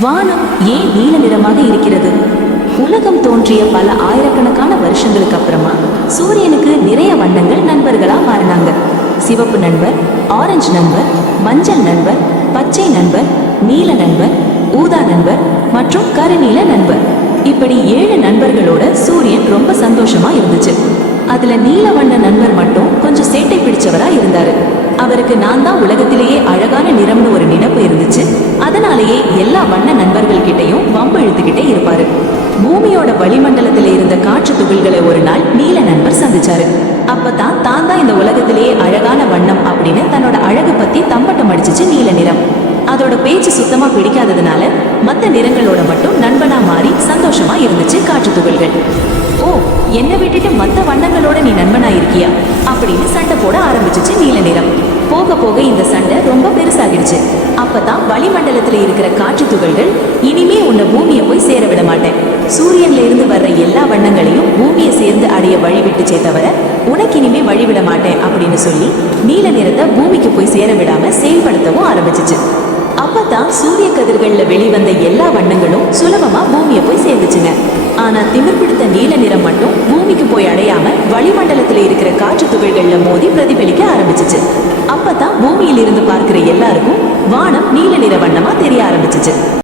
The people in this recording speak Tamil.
வானம் ஏன் நீல நிறமாக இருக்கிறது? உலகம் தோன்றிய பல ஆயிரக்கணக்கான வருஷங்களுக்கு அப்புறமா சூரியனுக்கு நிறைய வண்ணங்கள் நண்பர்களா மாறினாங்க. சிவப்பு நண்பர், ஆரஞ்சு நண்பர், மஞ்சள் நண்பர், பச்சை நண்பர், நீல நண்பர், ஊதா நண்பர் மற்றும் கருநீல நண்பர். இப்படி 7 நண்பர்களோட சூரியன் ரொம்ப சந்தோஷமா இருந்துச்சு. அதுல நீல வண்ண நண்பர் மட்டும் கொஞ்சம் சேட்டை பிடிச்சவரா இருந்தாரு. அவருக்கு நான் தான் உலகத்திலேயே அழகான நிறம்னு ஒரு நினைப்பு இருந்துச்சு. அதனாலேயே எல்லா வண்ண நண்பர்கள் கிட்டையும் வம்பு இழுத்துக்கிட்டே இருப்பாரு. பூமியோட வளிமண்டலத்துல இருந்த காற்று துகள்களை ஒரு நாள் நீல நண்பர் சந்திச்சாரு. அப்பதான் தான் தான் இந்த உலகத்திலேயே அழகான வண்ணம் அப்படின்னு தன்னோட அழகு பத்தி தம்பட்டம் அடிச்சிச்சு நீல நிறம். அதோட பேச்சு சுத்தமா பிடிக்காததுனால மற்ற நிறங்களோட மட்டும் நண்பனா மாறி சந்தோஷமா இருந்துச்சு காற்று துகள்கள். ஓ, என்னை விட்டுட்டு மற்ற வண்ணங்களோட நீ நண்பனா இருக்கியா அப்படின்னு சண்டை போட ஆரம்பிச்சிச்சு நீல நிறம். போக போக இந்த சண்டை ரொம்ப பெருசாகிடுச்சு. அப்பதான் வளிமண்டலத்துல இருக்கிற காற்று துகள்கள், இனிமே உன்னை பூமியை போய் சேர விட மாட்டேன், சூரியன்ல இருந்து வர்ற எல்லா வண்ணங்களையும் பூமியை சேர்ந்து அடைய வழி விட்டுச்சே தவிர உனக்கு இனிமே வழிவிட மாட்டேன் அப்படின்னு சொல்லி நீல நிறத்தை பூமிக்கு போய் சேர விடாம செயல்படுத்தவும் ஆரம்பிச்சிச்சு. அப்பதான் சூரிய கதிர்கள்ல வெளிவந்த எல்லா வண்ணங்களும் சுலபமா பூமியை போய் சேர்ந்துச்சுங்க. ஆனா திமிர் பிடித்த நீல நிறம் மட்டும் பூமிக்கு போய் அடையாம வளிமண்டலத்துல இருக்கிற காற்று துகள்கள்ல மோதி பிரதிபலிக்க ஆரம்பிச்சிச்சு. அப்பதான் பூமியிலிருந்து பார்க்கிற எல்லாருக்கும் வானம் நீல நிற வண்ணமா தெரிய ஆரம்பிச்சிச்சு.